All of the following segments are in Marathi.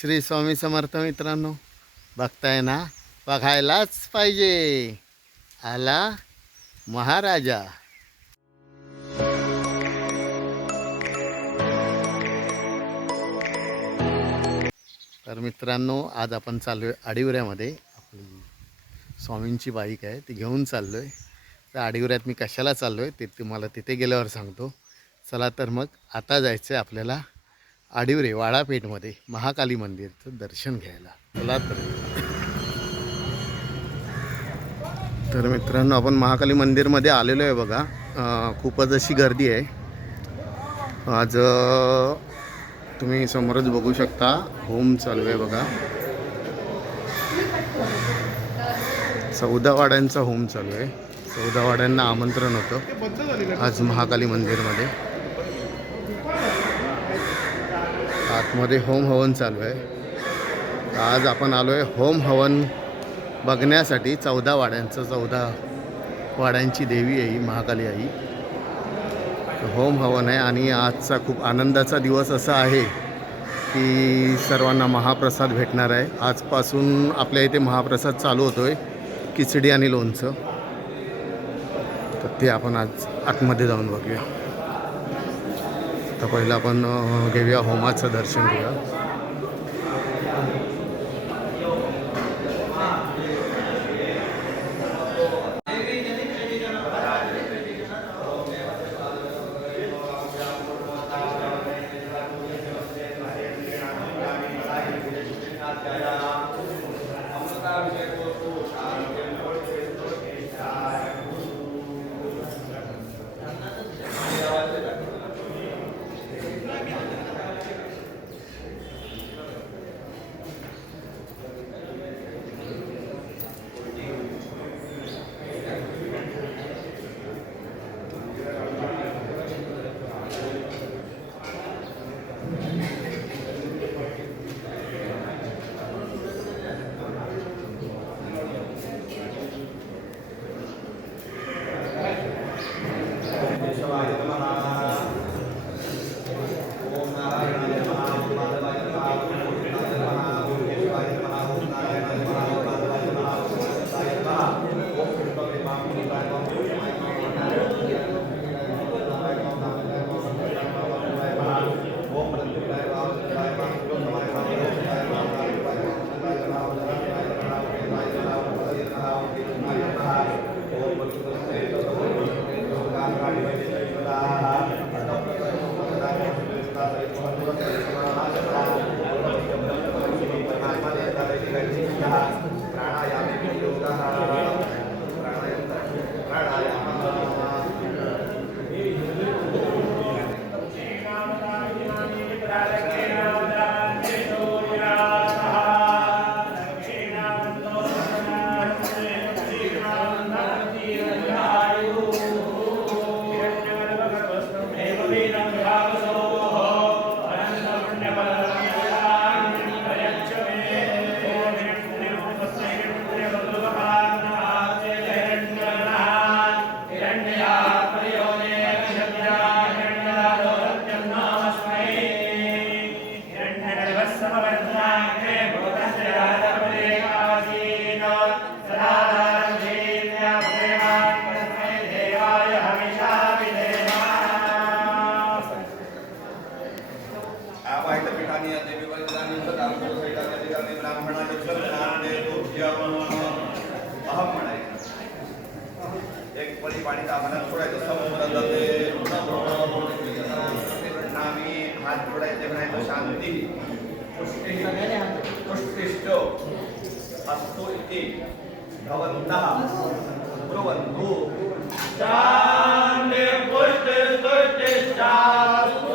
श्री स्वामी समर्थ मित्रांनो, बघताय ना, बघायलाच पाहिजे. आला महाराजा. तर मित्रांनो, आज आपण चाललो आहे आडिवऱ्यामध्ये. आपली स्वामींची बाईक आहे, ती घेऊन चाललो आहे. तर आडिवऱ्यात मी कशाला चाललो आहे ते तुम्हाला तिथे गेल्यावर सांगतो. चला तर मग आता जायचं आहे आपल्याला आडिवरे वाडापेठमध्ये महाकाली मंदिरचं दर्शन घ्यायला. चला तर मित्रांनो, आपण महाकाली मंदिरमध्ये आलेलो आहे बघा. खूपच अशी गर्दी आहे आज. तुम्ही समोरच बघू शकता, होम चालू आहे बघा. 14 वाड्यांचा होम चालू आहे. 14 वाड्यांना आमंत्रण होतं आज महाकाली मंदिरमध्ये. आतमध्ये होम हवन चालू आहे. आज आपण आलो आहे होम हवन बघण्यासाठी. 14 वाड्यांचं, 14 वाड्यांची देवी आहे ही महाकाली आई. होम हवन आहे आणि आजचा खूप आनंदाचा दिवस असा आहे की सर्वांना महाप्रसाद भेटणार आहे. आजपासून आपल्या इथे महाप्रसाद चालू होतो आहे, खिचडी आणि लोणचं. तर ते आपण आज आतमध्ये जाऊन बघूया. तर पहिलं आपण घेऊया होमाचं दर्शन घेऊया. एक पळी पाणी तापमानात सोडायचं, समोर जाते हात जोडायचे, म्हणायचं शांती पुष्टिष्ट अस्तु इति भवन्तः ब्रुवन्तु. शान्ति पुष्टिष्टास्तु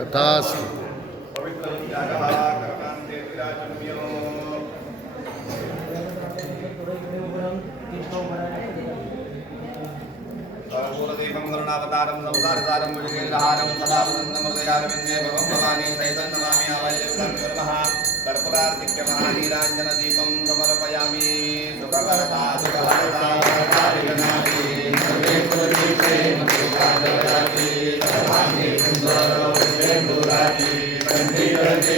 तथास्तु. पवित्र त्यागः कर्मान्ते विराजम्यो. पूर्वदीपं करुणावतारं नवतारसारं भुजगेन्द्रहारं सदा वदन्तमृदयारविन्दे भवं भवानी सहितं नमामि आवल्यं नमः. कर्पूरार्तिक्यमहानीराञ्जनदीपं समर्पयामि. सुखकरता सुखहरता कारिगणाति सर्वे पुरुषे नमोकादयाति सर्वाणि सुन्दरो वेन्दुराति कंठीरते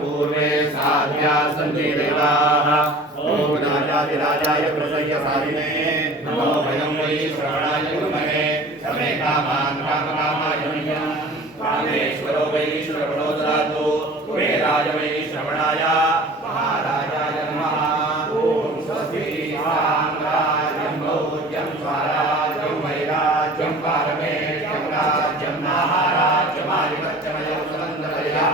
पूर्वे साध्या सन्ति देवाः ॐ राजाधिराजाय प्रसह्य साधिने नमो भयं वै श्रवणाय गुरुमहे समे कामान् कामकामाय मह्यं कामेश्वरो वै श्रवणो ददातु कुबेराय वै श्रवणाय महाराजाय नमः ॐ स्वस्ति साम्राज्यं भौज्यं स्वराज्यं वैराज्यं पारमेष्ठ्यं राज्यं महाराज्यमाधिपत्यमयं सनन्दतया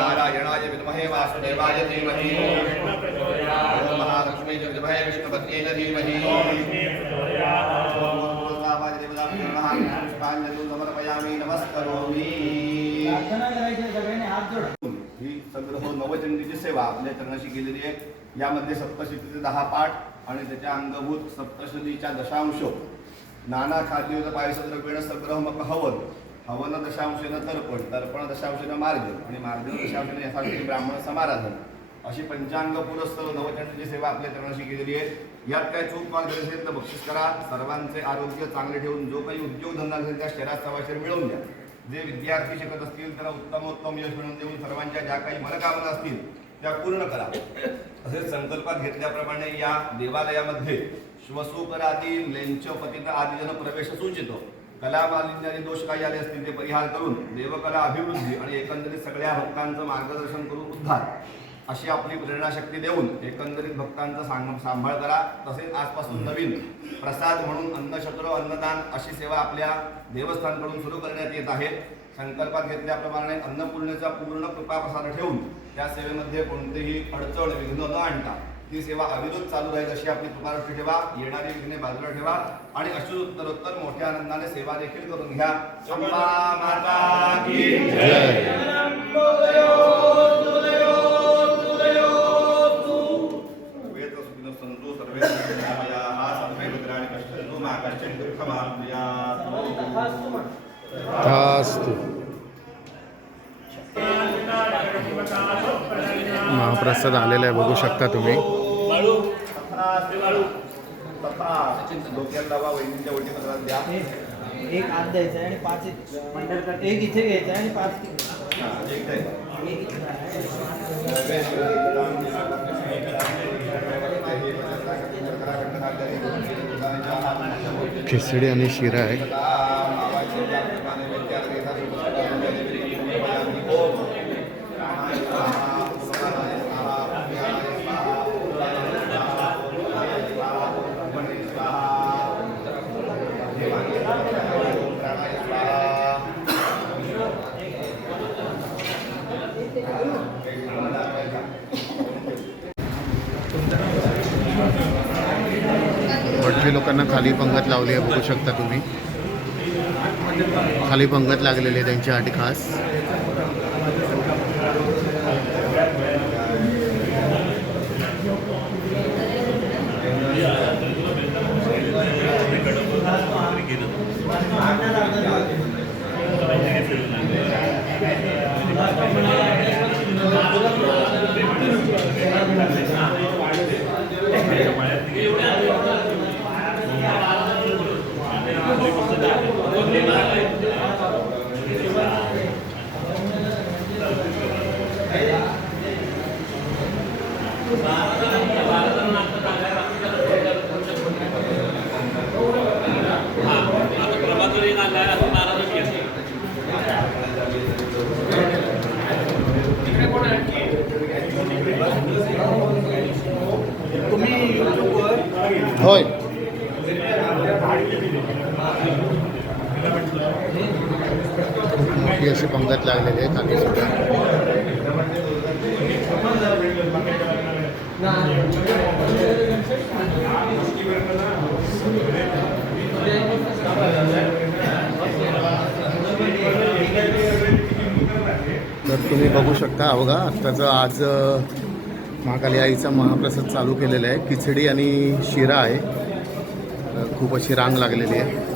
नारायणाय विद्महे वासुदेवाय धीमहि महालक्ष्मी च विद्महे विष्णुपत्न्यै च धीमहि समर्पयामि नमस्करोमि। ही संग्रह नवचंडीची सेवा आपल्या चरणाशी केलेली आहे। यामध्ये सप्तशतीचे 10 पाठ आणि त्याच्या अंगभूत सप्तशतीच्या दशांश, नाना खाद्योत पायसद्रव्येण संग्रहमक हवन, हवन दशांशेनं तर्पण, तर्पण दशांशेनं मार्जन आणि मार्जन दशांशेनं यथाशक्ती ब्राह्मण समाराधन अशी पंचांग पुरस्तर नवचंडीची सेवा आपल्या चरणाशी केलेली आहे। यात काय चूक मार्ग असेल तर बक्षीस करा। सर्वांचे आरोग्य चांगले ठेवून जो काही उद्योगधंदा असेल त्या शहरात सवाशेर मिळवून द्या। जे विद्यार्थी शिकत असतील त्यांना उत्तमोत्तम यश मिळवून देऊन सर्वांच्या ज्या काही मनोकामना असतील त्या पूर्ण करा। तसेच संकल्पात घेतल्याप्रमाणे या देवालयामध्ये श्वसूकरादी लेंच पतित आदी जन प्रवेश सूचितो। कला मालिन्याने दोष काही आले असतील ते परिहार करून देवकला अभिवृद्धी आणि एकंदरीत सगळ्या भक्तांचं मार्गदर्शन करून उद्धार अशी आपली प्रेरणाशक्ती देऊन एकंदरीत भक्तांचा सांभाळ करा। तसेच आजपासून नवीन प्रसाद म्हणून अन्नछत्र अन्नदान अशी सेवा आपल्या देवस्थानकडून सुरू करण्यात येत आहे। संकल्पात घेतल्याप्रमाणे अन्नपूर्णेचा पूर्ण कृपाप्रसाद ठेवून त्या सेवेमध्ये कोणतेही अडचण विघ्न न आणता ती सेवा अविरोध चालू राहील अशी आपली कृपादृष्टी ठेवा। येणारी विघ्ने बाजूला ठेवा आणि अशी उत्तरोत्तर मोठ्या आनंदाने सेवा देखील करून घ्या। अंबा माता की जय। महाप्रसाद आलेला आहे, बघू शकता तुम्ही। एक आत द्यायचा आहे आणि 5 एक इथे घ्यायचा आहे आणि 5 खिचडी आणि शिरा आहे। वडकी लोकांना खाली पंगत लावली आहे, बघू शकता तुम्ही। खाली पंगत लागलेली आहे त्यांच्यासाठी खास। तुम्ही यूट्यूबवर होय. मोठी अशी पंगत लागलेली आहे खाली सुद्धा. तर तुम्ही बघू शकता बघा आत्ताचं आज महाकाली आईचा महाप्रसाद चालू केलेला आहे. खिचडी आणि शिरा आहे. खूप अशी रांग लागलेली आहे.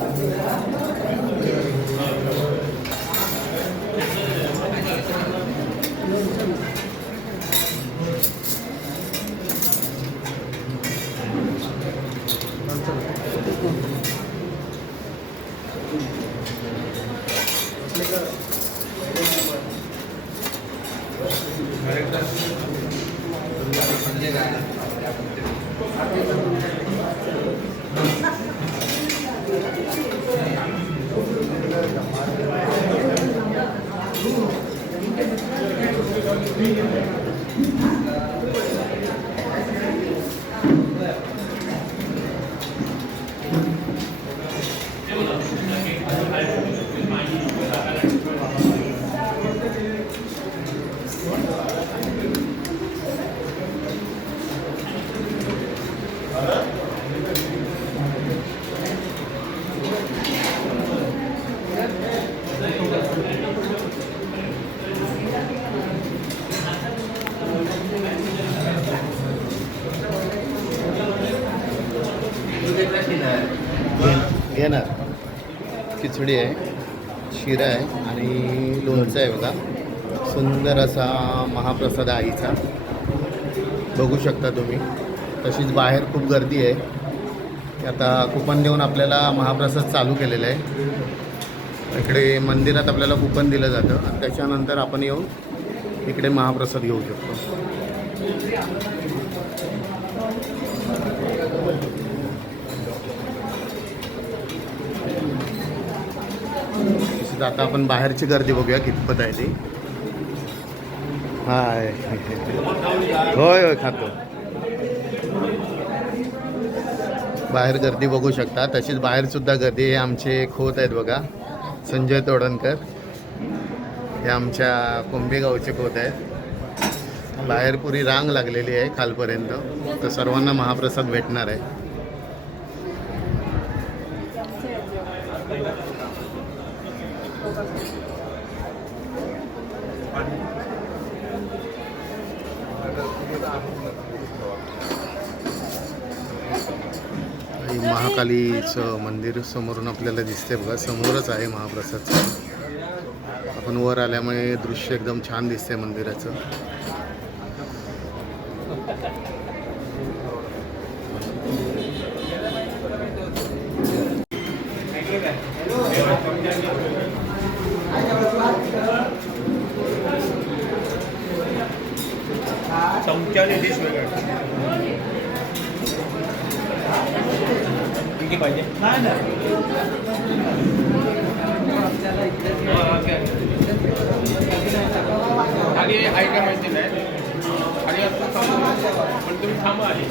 घेणार खिचडी आहे, शिरा आहे आणि लोणचं आहे बघा. सुंदर असा महाप्रसाद आईचा बघू शकता तुम्ही. तशीच बाहेर खूप गर्दी आहे. आता कुपन देऊन आपल्याला महाप्रसाद चालू केलेला आहे. इकडे मंदिरात आपल्याला कुपन दिलं जातं आणि त्याच्यानंतर आपण येऊन इकडे महाप्रसाद घेऊ शकतो. आता आपण बाहेरची गर्दी बघूया कितपत आहे ती. हाय होय होय खातो. बाहेर गर्दी बघू शकता. तशीच बाहेर सुद्धा गर्दी आहे. आमचे खोत आहेत बघा, संजय तोडणकर हे आमच्या कोंबेगावचे खोत आहेत. बाहेर पुरी रांग लागलेली आहे खालपर्यंत. तर सर्वांना महाप्रसाद भेटणार आहे. महाकालीचं मंदिर समोरून आपल्याला दिसते बघा. समोरच आहे महाप्रसादचं. आपण वर आल्यामुळे दृश्य एकदम छान दिसते मंदिराचं. चमच्याने डिश किती पाहिजे? आणि ऐका माहिती नाही आणि पण तुम्ही थांबा आली.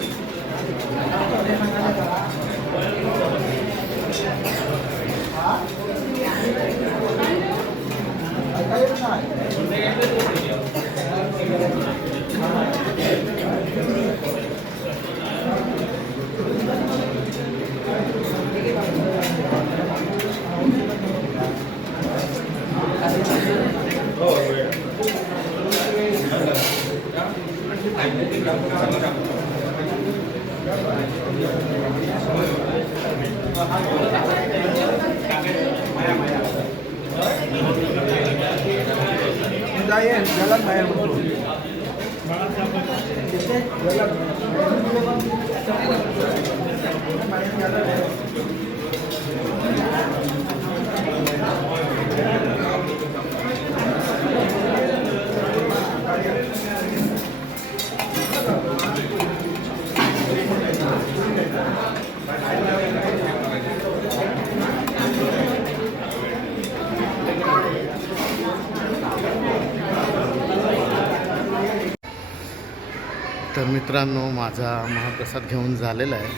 तर मित्रांनो, माझा महाप्रसाद घेऊन झालेला आहे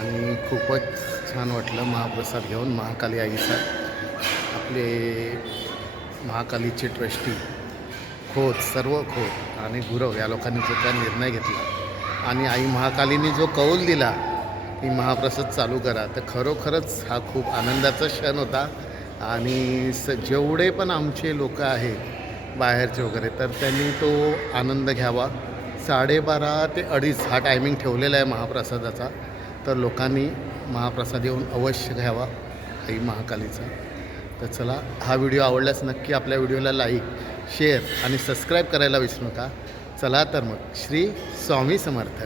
आणि खूपच छान वाटलं महाप्रसाद घेऊन. महाकाली आईचा, आपले महाकालीचे ट्रस्टी खोत, सर्व खोत आणि गुरव या लोकांनी जो काय निर्णय घेतला आणि आई महाकालीने जो कौल दिला की महाप्रसाद चालू करा, तर खरोखरच हा खूप आनंदाचा क्षण होता. आणि जेवढे पण आमचे लोक आहेत बाहेरचे वगैरे, तर त्यांनी तो आनंद घ्यावा. 12:30 ते 2:30 हा टायमिंग ठेवलेला आहे महाप्रसादाचा. तर लोकांनी महाप्रसाद येऊन अवश्य घ्यावा आई महाकालीचा. तर चला, हा व्हिडिओ आवडल्यास नक्की आपल्या व्हिडिओला लाईक, शेअर आणि सबस्क्राईब करायला विसरू नका. चला तर मग, श्री स्वामी समर्थ.